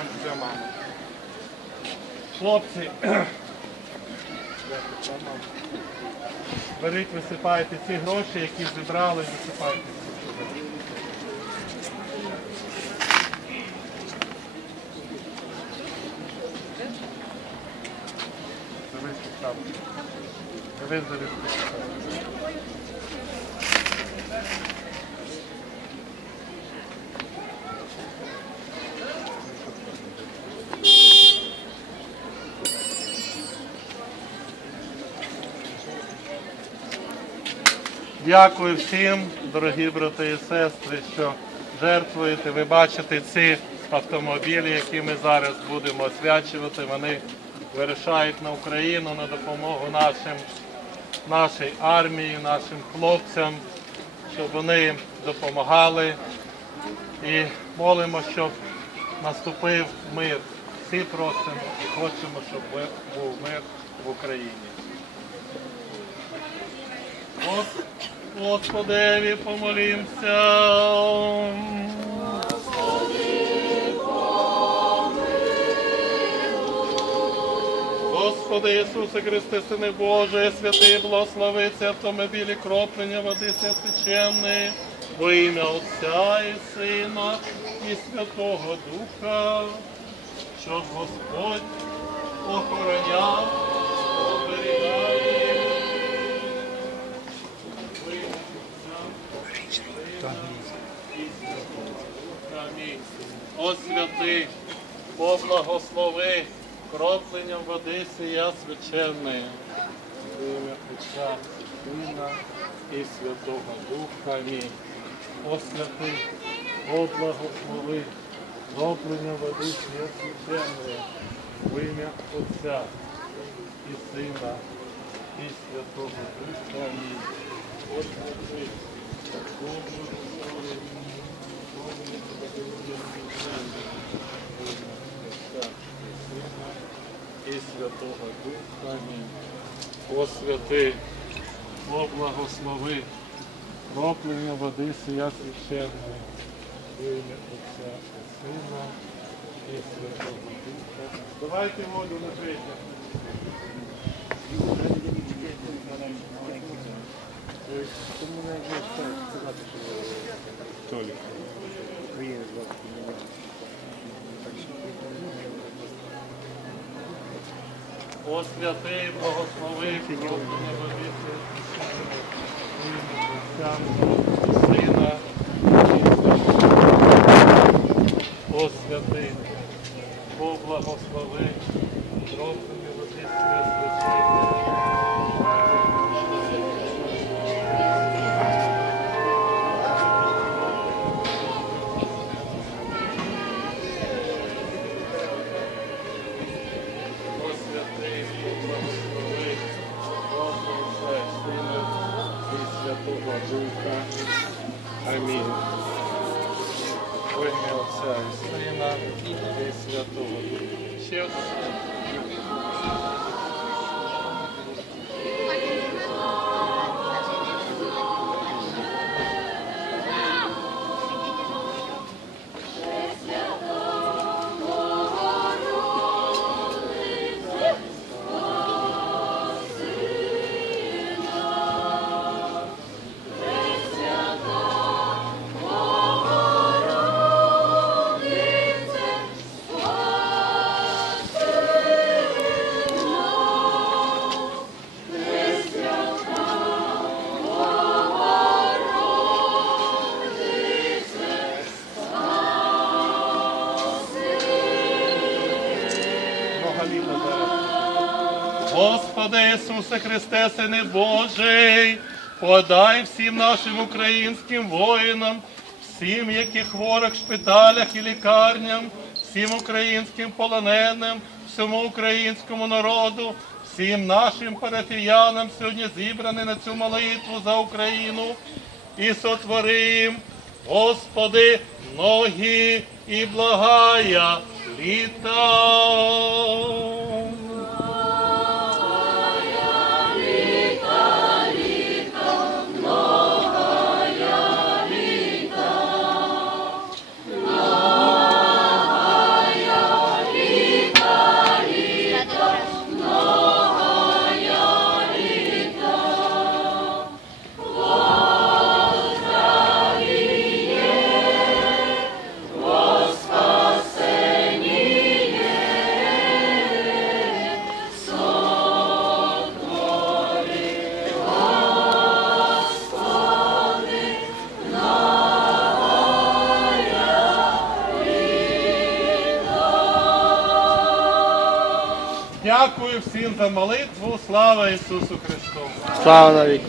Йдемо за маму. Хлопці, беріть, висипайте ці гроші, які зібрали, висипайте. Дивись, там. Дивись, дивись. Дякую всім, дорогі брати і сестри, що жертвуєте. Ви бачите ці автомобілі, які ми зараз будемо освячувати. Вони вирішають на Україну на допомогу нашим, нашій армії, нашим хлопцям, щоб вони допомагали. І молимо, щоб наступив мир. Всі просимо і хочемо, щоб був мир в Україні. Гос- Господеві помолімся. Господи Ісусе Христе, Сине Боже, святий благословиться автомобілі кроплення води священної, во ім'я Отця і Сина і Святого Духа, щоб Господь охороняв, оберігав О святий, поблагослови кропленням води сія священної. Ім'я Отця, Сина і Святого Духа. Амінь. О святий, поблагослови кропленням води сія священної. В ім'я Отця і Сина і Святого Духа. Амінь. О святий, поблагослови і Святого Духа. Амінь. О облагослови, кроплення води сія священної, в Отця і Сина і Святого Духа. Давайте воду на Толік. О святий, благослови, Сина. О святий, Бог благослови, Духа. Амінь. Во ім'я Отця і Сина і Святого. Ще одне. Господи Ісусе Христе, Сине Божий, подай всім нашим українським воїнам, всім, які хворих в шпиталях і лікарням, всім українським полоненим, всьому українському народу, всім нашим парафіянам, сьогодні зібрані на цю молитву за Україну і сотворим, Господи, ноги і благая літа. Дякую всім за молитву. Слава Ісусу Христу! Слава навіки.